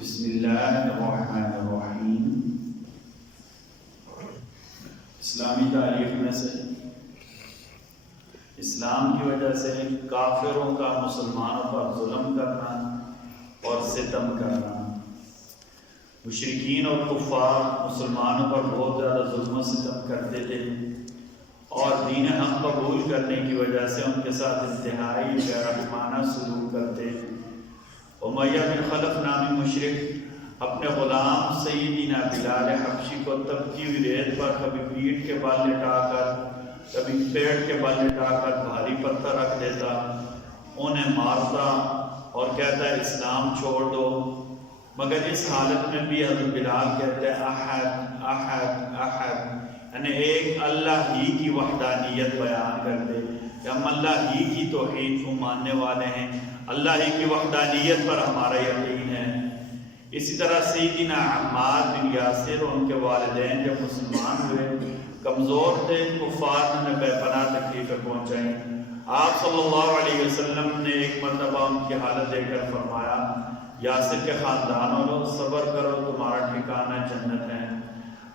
بسم اللہ الرحمن الرحیم۔ اسلامی تاریخ میں سے اسلام کی وجہ سے کافروں کا مسلمانوں پر ظلم کرنا اور ستم کرنا، مشرکین اور کفار مسلمانوں پر بہت زیادہ ظلم و ستم کرتے تھے اور دین حق قبول کرنے کی وجہ سے ان کے ساتھ انتہائی بے رحمانہ سلوک کرتے۔ امیہ بن خلف نامی مشرک اپنے غلام سیدنا بلال حبشی کو تپتی ہوئی ریت پر کبھی پیٹھ کے بال لٹا کر کبھی پیٹ کے بال لٹا کر بھاری پتھر رکھ دیتا، انہیں مارتا اور کہتا ہے اسلام چھوڑ دو، مگر اس حالت میں بھی حضرت بلال کہتے ہیں احد احد احد، یعنی ایک اللہ ہی کی وحدانیت بیان کرتے کہ ہم اللہ ہی کی توحید کو ماننے والے ہیں، اللہ ہی کی وحدانیت پر ہمارا یقین ہے۔ اسی طرح سیدنا عمار بن یاسر اور ان کے والدین جب مسلمان ہوئے، کمزور تھے، کفار نے بے پناہ تکلیفیں پہنچائیں۔ آپ صلی اللہ علیہ وسلم نے ایک مرتبہ ان کی حالت دیکھ کر فرمایا، یاسر کے خاندان والوں صبر کرو، تمہارا ٹھکانہ جنت ہے۔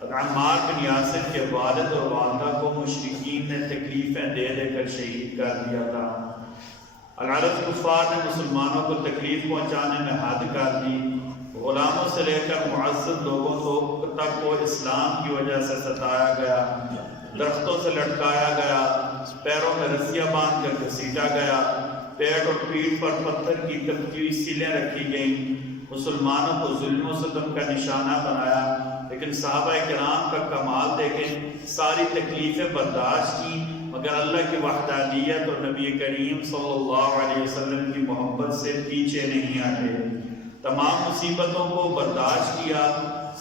عمار بن یاسر کے والد اور والدہ کو مشرکین نے تکلیفیں دے دے کر شہید کر دیا تھا۔ العرب کفار نے مسلمانوں کو تکلیف پہنچانے میں حد کر دی، غلاموں سے لے کر معزز لوگوں تک کو اسلام کی وجہ سے ستایا گیا، درختوں سے لٹکایا گیا، پیروں میں رسیاں باندھ کر گھسیٹا گیا، پیٹ اور پیٹھ پر پتھر کی تپتی ہوئی سیلیں رکھی گئیں، مسلمانوں کو ظلم و ستم کا نشانہ بنایا۔ لیکن صحابہ کرام کا کمال دیکھیں، ساری تکلیفیں برداشت کی مگر اللہ کی وحدانیت اور نبی کریم صلی اللہ علیہ وسلم کی محبت سے پیچھے نہیں ہٹے، تمام مصیبتوں کو برداشت کیا،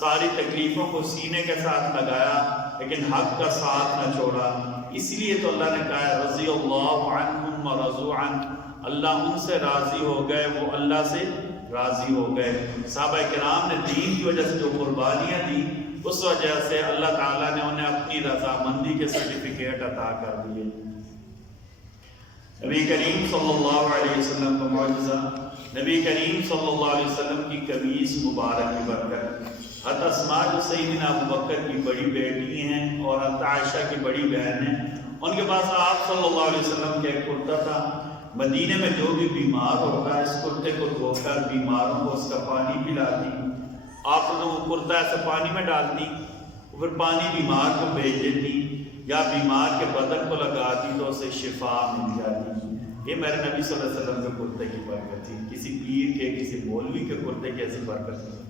ساری تکلیفوں کو سینے کے ساتھ لگایا لیکن حق کا ساتھ نہ چھوڑا۔ اس لیے تو اللہ نے کہا رضی اللہ عنہم ورضوا عنہ، اللہ ان سے راضی ہو گئے، وہ اللہ سے راضی ہو گئے۔ صحابہ کرام نے دین کی وجہ سے جو قربانیاں دی، اس وجہ سے اللہ تعالیٰ نے انہیں اپنی رضامندی کے سرٹیفکیٹ عطا کر دیے۔ نبی کریم صلی اللہ علیہ وسلم کا معجزہ، نبی کریم صلی اللہ علیہ وسلم کی قمیص مبارک کی برکت، حضرت اسماء جو سیدنا ابوبکر کی بڑی بیٹی ہیں اور حضرت عائشہ کی بڑی بہن ہیں، ان کے پاس آپ صلی اللہ علیہ وسلم کا ایک کرتا تھا، مدینے میں جو بھی بیمار ہوگا اس کرتے کو دھو کر بیماروں کو اس کا پانی پلاتی، آپ نے وہ کرتا ایسے پانی میں ڈالتی، پھر پانی بیمار کو بھیج دیتی یا بیمار کے بدن کو لگاتی تو اسے شفا مل جاتی۔ یہ میرے نبی صلی اللہ علیہ وسلم کے کرتے کی برکت تھی، کسی پیر کے کسی مولوی کے کرتے کی ایسی برکت نہیں،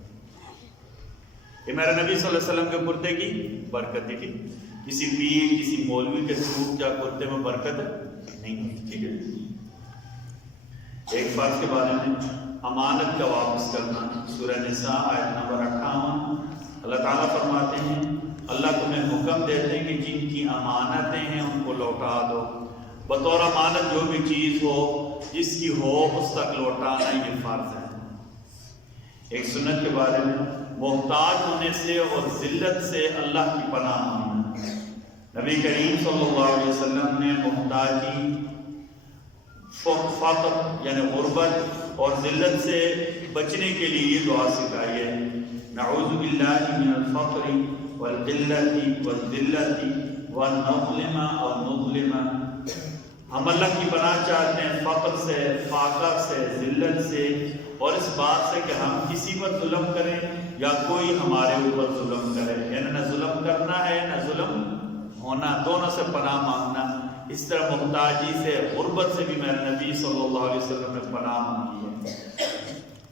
یہ میرے نبی صلی اللہ علیہ وسلم کے کرتے کی برکت تھی۔ کسی پیر کسی مولوی کے سوٹ یا کرتے میں برکت نہیں ہوتی۔ ٹھیک ہے، ایک فرض کے بارے میں امانت کا واپس کرنا، سورہ نساء آیت نمبر 58، اللہ تعالیٰ فرماتے ہیں اللہ تمہیں حکم دیتے ہیں کہ جن کی امانتیں ہیں ان کو لوٹا دو، بطور امانت جو بھی چیز ہو جس کی ہو اس تک لوٹانا یہ فرض ہے۔ ایک سنت کے بارے میں محتاج ہونے سے اور ذلت سے اللہ کی پناہ مانگنا، نبی کریم صلی اللہ علیہ وسلم نے محتاجی، فقر یعنی غربت اور ذلت سے بچنے کے لیے یہ دعا سکھائی ہے، نعوذ باللہ من الفقر والقلت والذلت والنظلم والنظلم، ہم اللہ کی پناہ چاہتے ہیں فقر سے، فاقہ سے، ذلت سے اور اس بات سے کہ ہم کسی پر ظلم کریں یا کوئی ہمارے اوپر ظلم کرے، یعنی نہ ظلم کرنا ہے نہ ظلم ہونا، دونوں سے پناہ مانگنا۔ اس طرح محتاجی سے، غربت سے بھی میرے نبی صلی اللہ علیہ وسلم نے پناہ مانگی ہے۔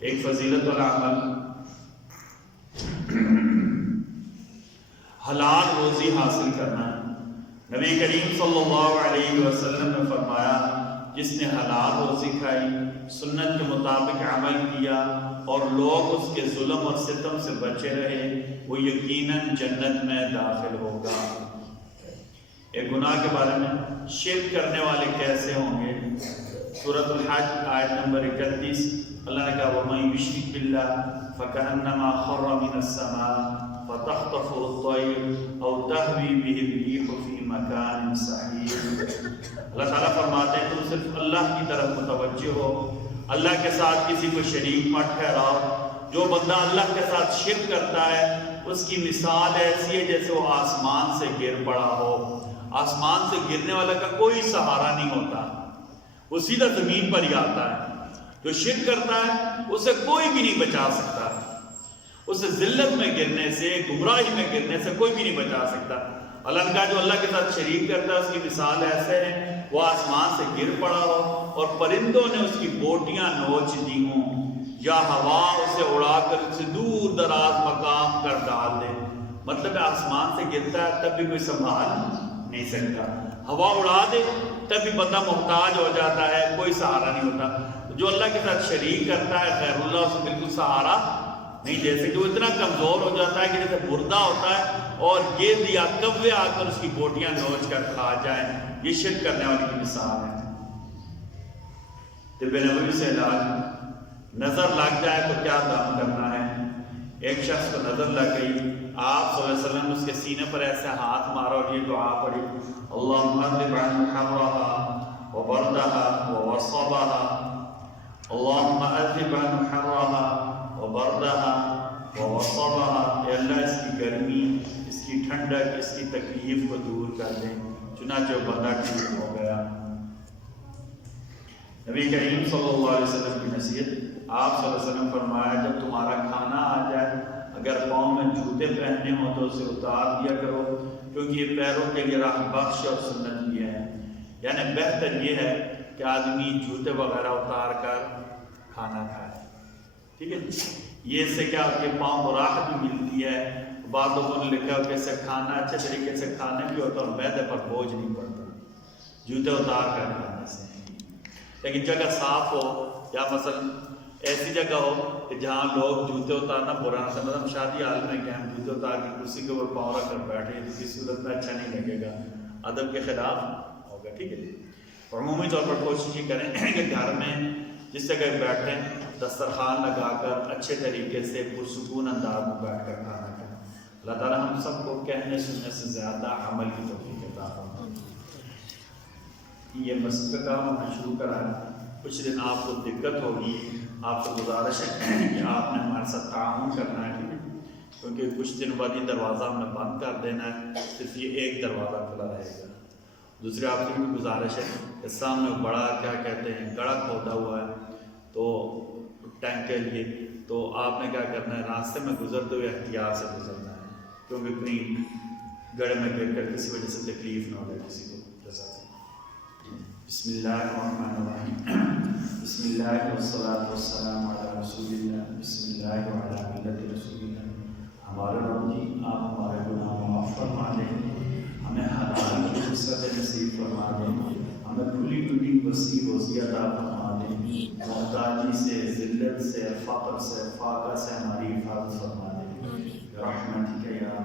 ایک فضیلت العمل، حلال روزی حاصل کرنا، نبی کریم صلی اللہ علیہ وسلم نے فرمایا جس نے حلال روزی کھائی، سنت کے مطابق عمل کیا اور لوگ اس کے ظلم اور ستم سے بچے رہے، وہ یقیناً جنت میں داخل ہوگا۔ ایک گناہ کے بارے میں، شرک کرنے والے کیسے ہوں گے، سورۃ الحج آیت نمبر 31، اللہ نے کہا وَمَن يُشْرِكْ بِاللَّهِ فَكَأَنَّمَا خَرَّ مِنَ السَّمَاءِ فَتَخْطَفُهُ الطَّيْرُ أَوْ تَهْوِي بِهِ الرِّيحُ فِي مَكَانٍ سَحِيقٍ۔ اللہ تعالیٰ فرماتے ہیں تم صرف اللہ کی طرف متوجہ ہو، اللہ کے ساتھ کسی کو شریک مت ٹھہراؤ، جو بندہ اللہ کے ساتھ شرک کرتا ہے اس کی مثال ایسی ہے جیسے وہ آسمان سے گر پڑا ہو. آسمان سے گرنے والا کا کوئی سہارا نہیں ہوتا، وہ سیدھا زمین پر ہی آتا ہے. جو شرک کرتا ہے اسے کوئی بھی نہیں بچا سکتا، اسے ذلت میں گرنے سے، گمراہی میں گرنے سے کوئی بھی نہیں بچا سکتا. اللہ نے کہا جو اللہ کے ساتھ شریک کرتا ہے اس کی مثال ایسے ہے وہ آسمان سے گر پڑا ہو اور پرندوں نے اس کی بوٹیاں نوچ دی ہوں، یا ہوا اسے اڑا کر اسے دور دراز مقام کر ڈال دے. مطلب آسمان سے گرتا ہے تب بھی کوئی سنبھال نہیں سکتا، ہوا اڑا دے تب بھی بندہ محتاج ہو جاتا ہے، کوئی سہارا نہیں ہوتا. جو اللہ کے ساتھ شریک کرتا ہے غیر اللہ اسے بالکل سہارا نہیں دے سکتے. وہ اتنا کمزور ہو جاتا ہے کہ جیسے مردہ ہوتا ہے اور گیند یا کوے آ کر اس کی بوٹیاں نوچ کر کھا جائیں. یہ شرک کرنے والی کی مثال ہے. طب نبوی سے علاج، نظر لگ جائے تو کیا کام کرنا ہے. ایک شخص کو نظر لگ گئی، آپ صلی اللہ علیہ وسلم نے اس کے سینے پر ایسے ہاتھ مارا اور یہ دعا پڑھی، اللہم اذھب عنہ حرها وبردها ووصبها، اللہم اذھب عنہ حرها وبردها ووصبها. اے اللہ اس کی گرمی، اس کی ٹھنڈک، اس کی تکلیف کو دور کر دیں. چنانچہ وہ بندہ ٹھیک ہو گیا. نبی کریم صلی اللہ علیہ وسلم کی نصیحت، آپ صلی اللہ علیہ وسلم فرمایا جب تمہارا کھانا آ جائے اگر پاؤں میں جوتے پہننے ہوں تو اسے اتار دیا کرو، کیونکہ یہ پیروں کے لیے راہ بخش اور سنت بھی ہے. یعنی بہتر یہ ہے کہ آدمی جوتے وغیرہ اتار کر کھانا کھائے. ٹھیک ہے، یہ اس سے کیا کہ پاؤں کو راحت بھی ملتی ہے. بعض لوگوں نے لکھا کہ اس سے کھانا اچھے طریقے سے کھانے بھی ہوتا اور معدے پر بوجھ نہیں پڑتا جوتے اتار کر کھانے سے. لیکن جگہ صاف ہو یا مثلا ایسی جگہ ہو کہ جہاں لوگ جوتے اتارنا برا نہ سمجھیں. ہم شادی حال میں کہ ہم جوتے اتار کے کرسی کے اوپر پاؤں رکھ کر بیٹھے تو کسی صورت میں اچھا نہیں لگے گا، ادب کے خلاف ہوگا. ٹھیک ہے جی. اور عمومی طور پر کوشش یہ کریں کہ گھر میں جس جگہ بیٹھیں دسترخوان لگا کر اچھے طریقے سے پرسکون انداز میں بیٹھ کر کھانا کھائیں. اللہ تعالیٰ ہم سب کو کہنے سننے سے زیادہ عمل کی توفیق عطا فرمائے. یہ مسجد کا کام ہم نے شروع کرا ہے. کچھ دن آپ کو دقت ہوگی، آپ سے گزارش ہے کہ آپ نے ہمارے ساتھ تعاون کرنا ہے. ٹھیک ہے، کیونکہ کچھ دن بعد یہ دروازہ ہم نے بند کر دینا ہے، صرف یہ ایک دروازہ کھلا رہے گا. دوسری آپ سے بھی گزارش ہے کہ سامنے بڑا کیا کہتے ہیں گڑھا کھودا ہوا ہے تو ٹینک کے لیے، تو آپ نے کیا کرنا ہے راستے میں گزرتے ہوئے احتیاط سے گزرنا ہے، کیونکہ کہیں گڑھے میں گر کر کسی وجہ سے تکلیف نہ ہو کسی کو. بسم اللہ الرحمن الرحیم، بسم اللہ والصلاة والسلام علی رسول اللہ، بسم اللہ وعلی ملت رسول اللہ. ہمارے رب جی آپ ہمارے گناہ معاف فرما دیں، ہمیں حلال کی فرصت نصیب فرما دیں، ہمیں کھلی ٹوٹی وسیع روزی عطا فرما دیں، محتاجی سے، ذلت سے، فقر سے، فاقہ سے ہماری حفاظت فرما دیں. برحمتک یا